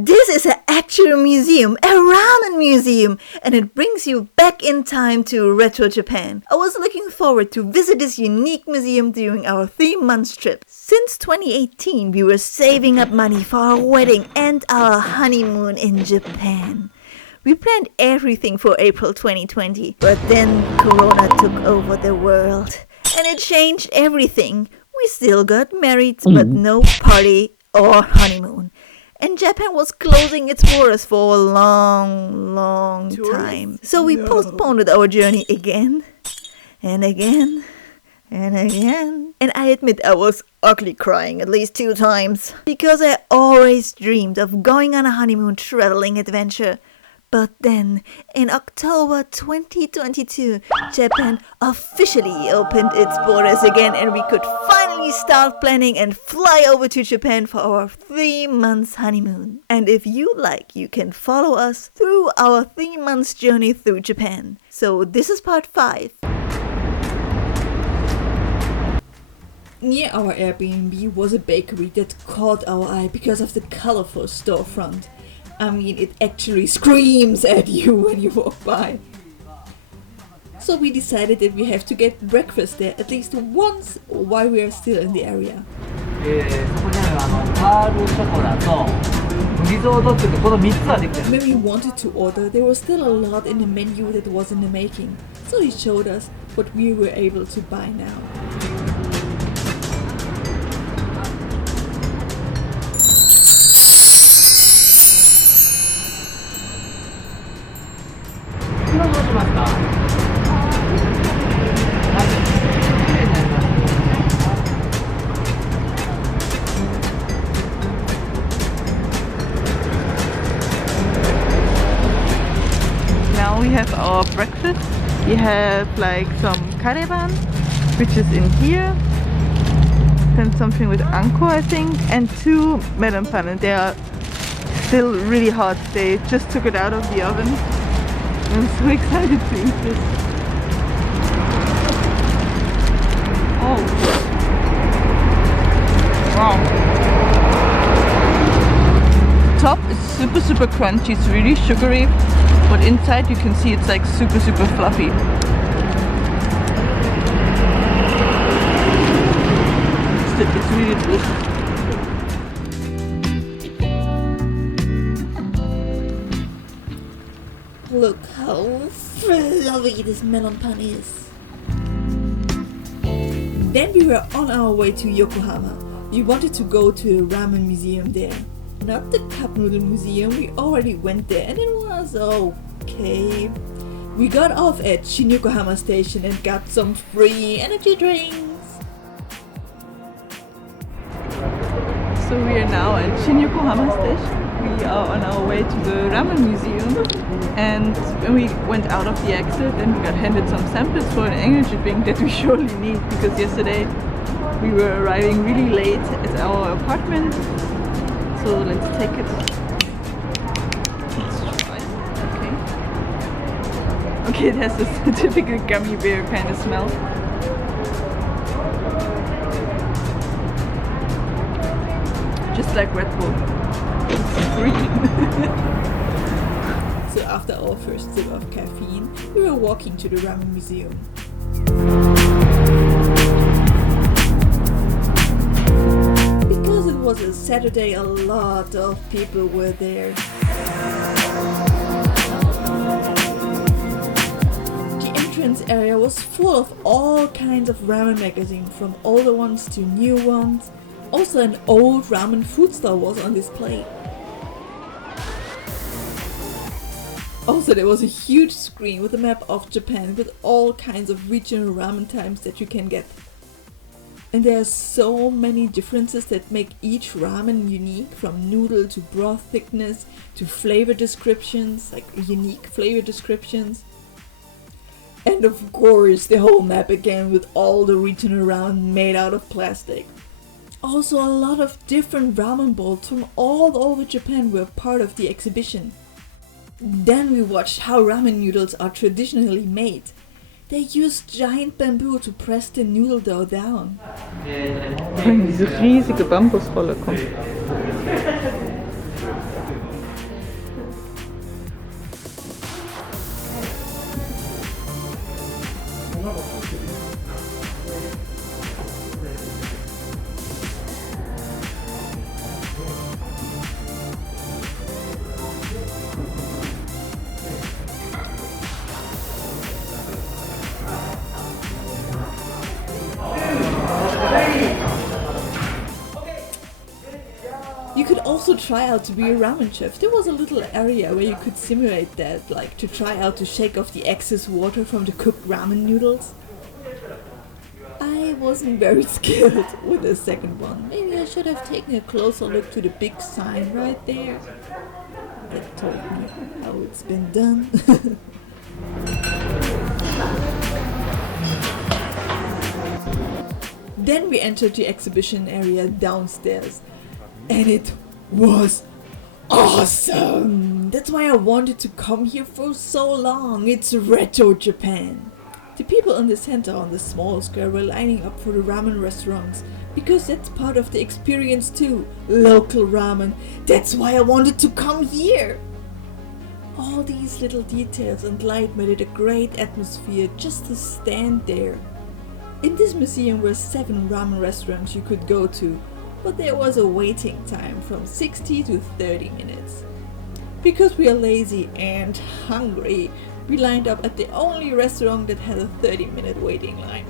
This is an actual museum, a ramen museum, and it brings you back in time to retro Japan. I was looking forward to visit this unique museum during our 3-month trip. Since 2018, we were saving up money for our wedding and our honeymoon in Japan. We planned everything for April 2020, but then Corona took over the world, and it changed everything. We still got married, but no party or honeymoon. And Japan was closing its borders for a long time. So we postponed our journey again and again and again. And I admit I was ugly crying at least 2 times. Because I always dreamed of going on a honeymoon traveling adventure. But then, in October 2022, Japan officially opened its borders again and we could finally start planning and fly over to Japan for our 3-month honeymoon. And if you like, you can follow us through our 3-month journey through Japan. So this is part 5. Near our Airbnb was a bakery that caught our eye because of the colorful storefront. I mean, it actually screams at you when you walk by. So we decided that we have to get breakfast there at least once while we are still in the area. When we wanted to order, there was still a lot in the menu that was in the making. So he showed us what we were able to buy now. Now we have our breakfast. We have like some Kanayama, which is in here. Then something with Anko, I think, and 2 Melonpan, and they are still really hot. They just took it out of the oven. I'm so excited to eat this. Oh. Wow. Top is super crunchy, it's really sugary, but inside you can see it's like super fluffy. It's really delicious. Look how fluffy this Melonpan is. Then we were on our way to Yokohama. We wanted to go to a ramen museum there. Not the cup noodle museum, we already went there and it was okay. We got off at Shin-Yokohama station and got some free energy drinks. So we are now at Shin-Yokohama station. We are on our way to the ramen museum, and when we went out of the exit, then we got handed some samples for an energy drink that we surely need, because yesterday we were arriving really late at our apartment. So let's take it. Let's try. Okay, it has this typical gummy bear kind of smell. Just like Red Bull. So after our first sip of caffeine, we were walking to the ramen museum. Because it was a Saturday, a lot of people were there. The entrance area was full of all kinds of ramen magazines, from older ones to new ones. Also an old ramen food stall was on display. Also there was a huge screen with a map of Japan with all kinds of regional ramen times that you can get. And there are so many differences that make each ramen unique, from noodle to broth thickness to flavor descriptions, like unique flavor descriptions. And of course the whole map again with all the regional ramen made out of plastic. Also a lot of different ramen bowls from all over Japan were part of the exhibition. Then we watched how ramen noodles are traditionally made. They use giant bamboo to press the noodle dough down. Diese riesige Bambusrolle kommt. try out to be a ramen chef. There was a little area where you could simulate that, like to try out to shake off the excess water from the cooked ramen noodles. I wasn't very skilled with the second one. Maybe I should have taken a closer look to the big sign right there that told me how it's been done. Then we entered the exhibition area downstairs, and it was awesome! That's why I wanted to come here for so long. It's retro Japan. The people in the center on the small square were lining up for the ramen restaurants, because that's part of the experience too. Local ramen. That's why I wanted to come here. All these little details and light made it a great atmosphere just to stand there. In this museum were 7 ramen restaurants you could go to, but there was a waiting time from 60 to 30 minutes. Because we are lazy and hungry, we lined up at the only restaurant that had a 30-minute waiting line.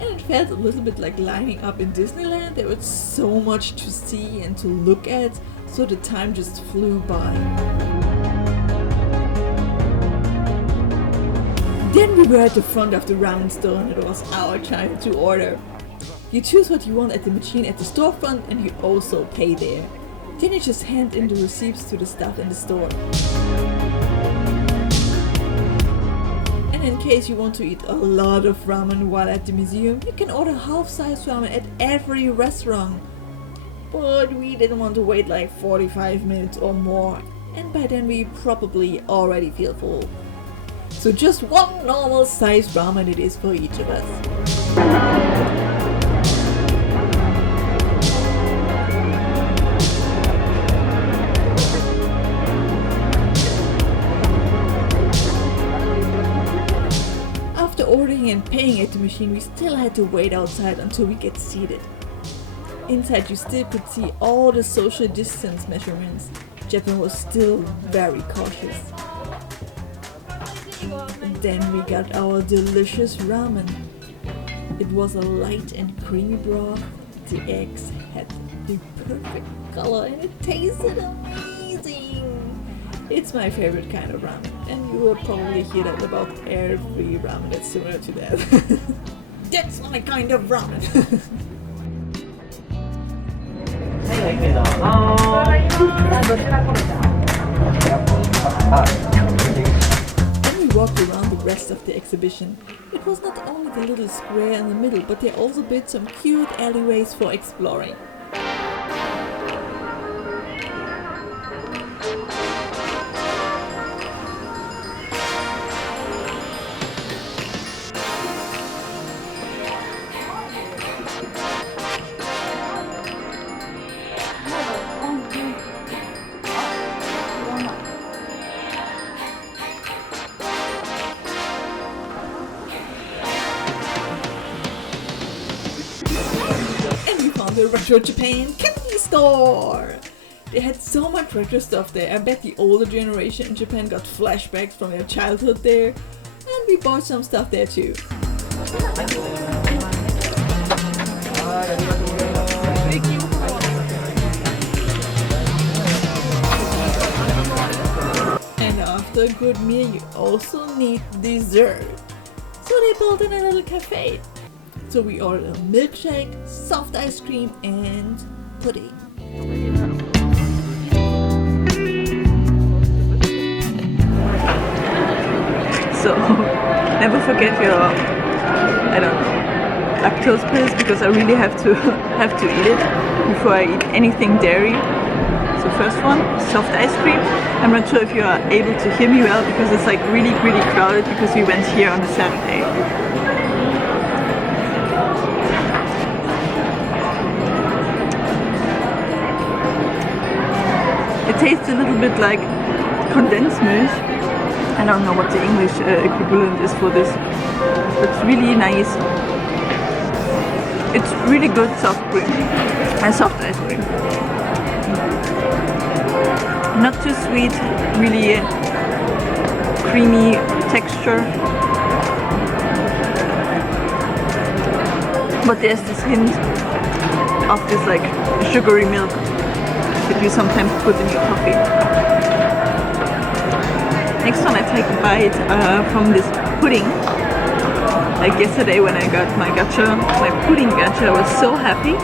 And it felt a little bit like lining up in Disneyland. There was so much to see and to look at, so the time just flew by. Then we were at the front of the ramen store and it was our time to order. You choose what you want at the machine at the storefront and you also pay there. Then you just hand in the receipts to the staff in the store. And in case you want to eat a lot of ramen while at the museum, you can order half-size ramen at every restaurant. But we didn't want to wait like 45 minutes or more, and by then we probably already feel full. So just one normal size ramen it is for each of us. After ordering and paying at the machine, we still had to wait outside until we get seated. Inside you still could see all the social distance measurements. Japan was still very cautious. Then we got our delicious ramen. It was a light and creamy broth. The eggs had the perfect color and it tasted amazing. It's my favorite kind of ramen, and you will probably hear that about every ramen that's similar to that. That's my kind of ramen. Then we walked around the rest of the exhibition. It was not only the little square in the middle, but they also built some cute alleyways for exploring. The Retro Japan candy store! They had so much retro stuff there. I bet the older generation in Japan got flashbacks from their childhood there. And we bought some stuff there too. And after a good meal you also need dessert. So they built in a little cafe. So we ordered a milkshake, soft ice cream, and pudding. So never forget your, I don't know, lactose pills, because I really have to eat it before I eat anything dairy. So first one, soft ice cream. I'm not sure if you are able to hear me well because it's like really crowded because we went here on a Saturday. It tastes a little bit like condensed milk. I don't know what the English equivalent is for this. It's really nice. It's really good soft cream and soft ice cream. Not too sweet, really creamy texture. But there's this hint of this like sugary milk that you sometimes put in your coffee. Next one, I take a bite from this pudding. Like yesterday when I got my gacha, my pudding gacha, I was so happy.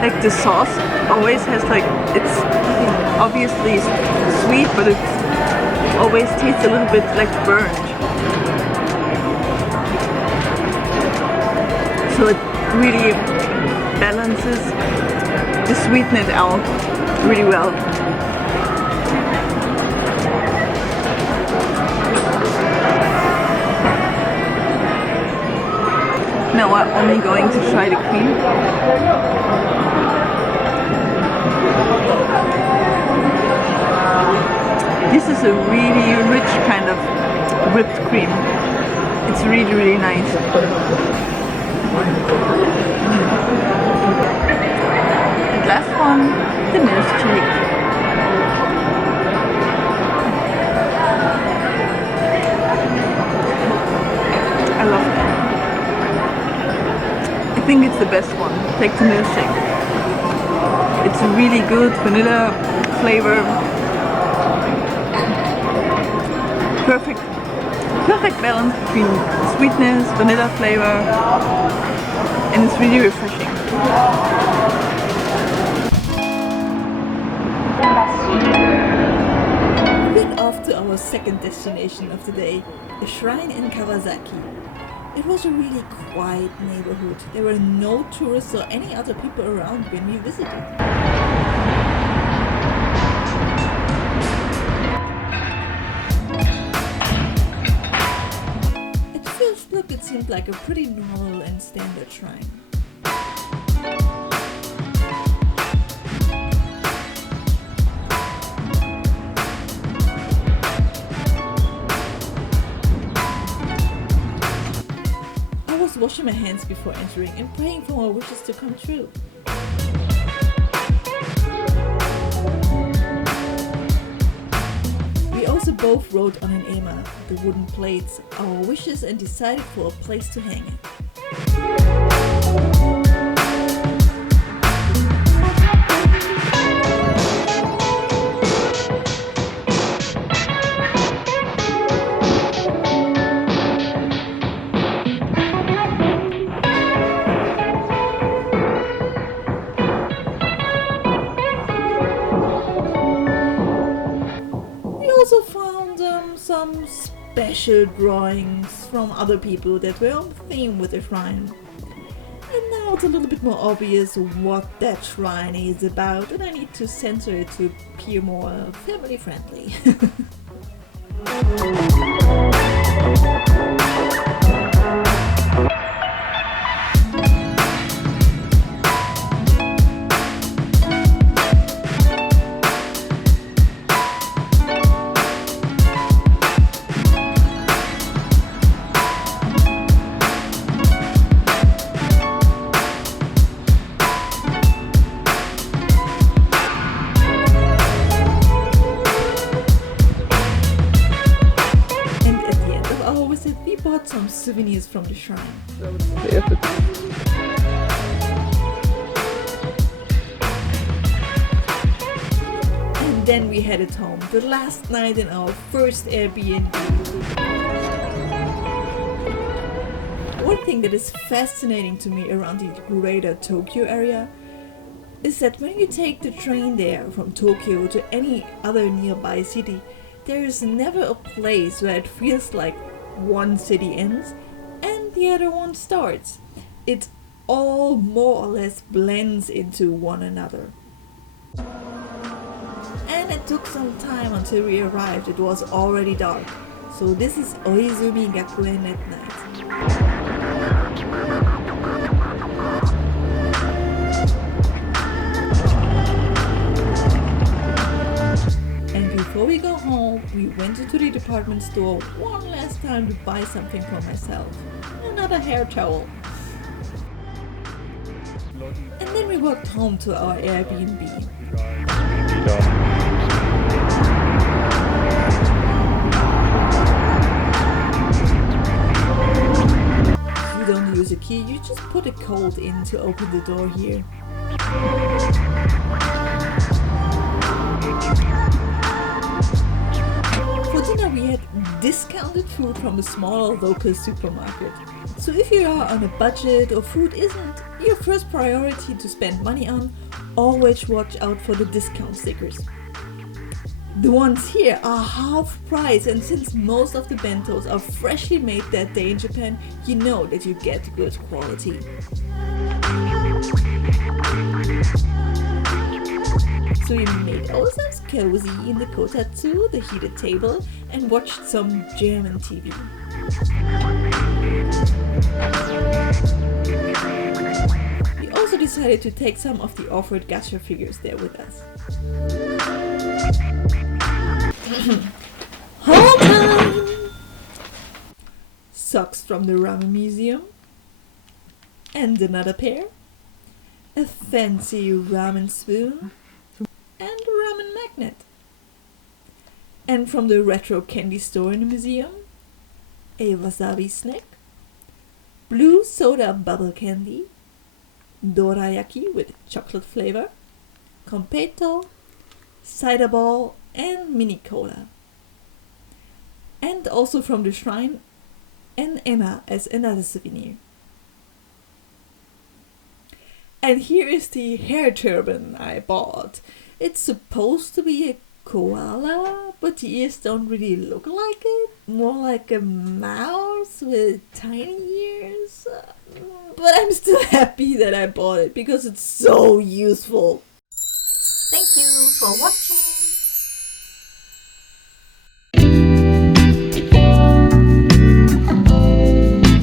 Like the sauce always has like, it's obviously sweet, but it always tastes a little bit like burnt. So it really balances the sweetness out really well. Now I'm only going to try the cream. This is a really rich kind of whipped cream. It's really, really nice. And last one, the Milkshake. I love that. I think it's the best one. Take the Milkshake. It's really good vanilla flavor. Perfect balance between sweetness, vanilla flavor, and it's really refreshing. We're off to our second destination of the day, a shrine in Kawasaki. It was a really quiet neighborhood. There were no tourists or any other people around when we visited. It seemed like a pretty normal and standard shrine. I was washing my hands before entering and praying for my wishes to come true. We also both wrote on an ema, the wooden plates, our wishes and decided for a place to hang it. Also found some special drawings from other people that were on theme with the shrine. And now it's a little bit more obvious what that shrine is about, and I need to censor it to appear more family friendly. Some souvenirs from the shrine. And then we headed home, the last night in our first Airbnb. One thing that is fascinating to me around the greater Tokyo area is that when you take the train there from Tokyo to any other nearby city, there is never a place where it feels like one city ends and the other one starts. It all more or less blends into one another. And it took some time until we arrived. It was already dark. So this is Oizumi Gakuen at night. Before we go home, we went into the department store one last time to buy something for myself. Another hair towel. and then we walked home to our Airbnb. If you don't use a key, you just put a code in to open the door here. For dinner we had discounted food from a small local supermarket. So if you are on a budget or food isn't your first priority to spend money on, always watch out for the discount stickers. The ones here are half price, and since most of the bentos are freshly made that day in Japan, you know that you get good quality. So we made ourselves cozy in the kotatsu, the heated table, and watched some German TV. We also decided to take some of the offered gacha figures there with us. Hold time! Socks from the Ramen Museum, and another pair, a fancy ramen spoon, and a ramen magnet. And from the retro candy store in the museum, a wasabi snack, blue soda bubble candy, dorayaki with chocolate flavor, competo, cider ball, and mini cola. And also from the shrine, an Emma as another souvenir. And here is the hair turban I bought. It's supposed to be a koala, but the ears don't really look like it. More like a mouse with tiny ears. But I'm still happy that I bought it because it's so useful. Thank you for watching.